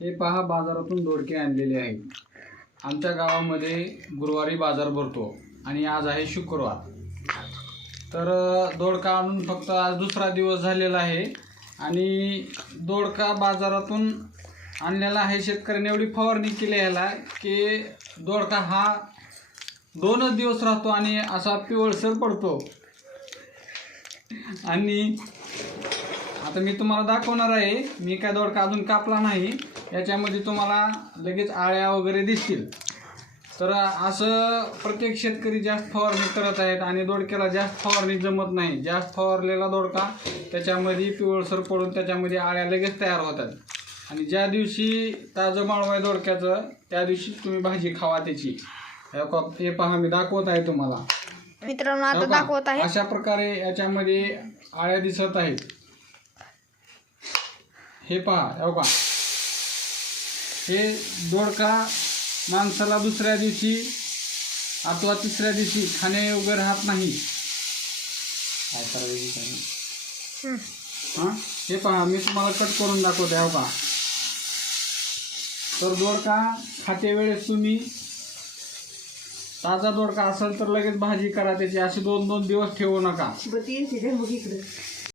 हे पहा, बाजारातून दोडके आणलेले आहेत. आमच्या गावामध्ये गुरुवारी बाजार भरतो आणि आज आहे शुक्रवार. तर दोडका आणून फक्त आज दुसरा दिवस झालेला आहे आणि दोडका बाजारातून आणलेला आहे. शेतकऱ्याने एवढी फवारणी केली ह्याला की दोडका हा 2च दिवस राहतो आणि असा पिवळसर पडतो. आणि आता मी तुम्हाला दाखवणार आहे. मी काय दोडका अजून कापला नाही. याच्यामध्ये तुम्हाला लगेच आळ्या वगैरे दिसतील. तर असं प्रत्येक शेतकरी जास्त फवारणी करत आहेत आणि दोडक्याला जास्त फवारणी जमत नाही. जास्त फवारलेला दोडका त्याच्यामध्ये पिवळसर पडून त्याच्यामध्ये आळ्या लगेच तयार होतात. आणि ज्या दिवशी ताजं माळव आहे दोडक्याचं त्या दिवशी तुम्ही भाजी खावा त्याची. हे पहा, मी दाखवत आहे तुम्हाला मित्रांनो, आता दाखवत आहे. अशा प्रकारे याच्यामध्ये आळ्या दिसत आहेत. हे पहा, बघा, हे दोडका माणसाला दुसऱ्या दिवशी अथवा तिसऱ्या दिवशी खाण्यायोग्य राहत नाही. काय करायचं? हां, हे पहा, मी तुम्हाला कट करून दाखवते. हो का, तर दोडका खाते वेळेस तुम्ही ताजा दोडका असेल तर लगेच भाजी करा त्याची. असे 2-2 दिवस ठेवू नका.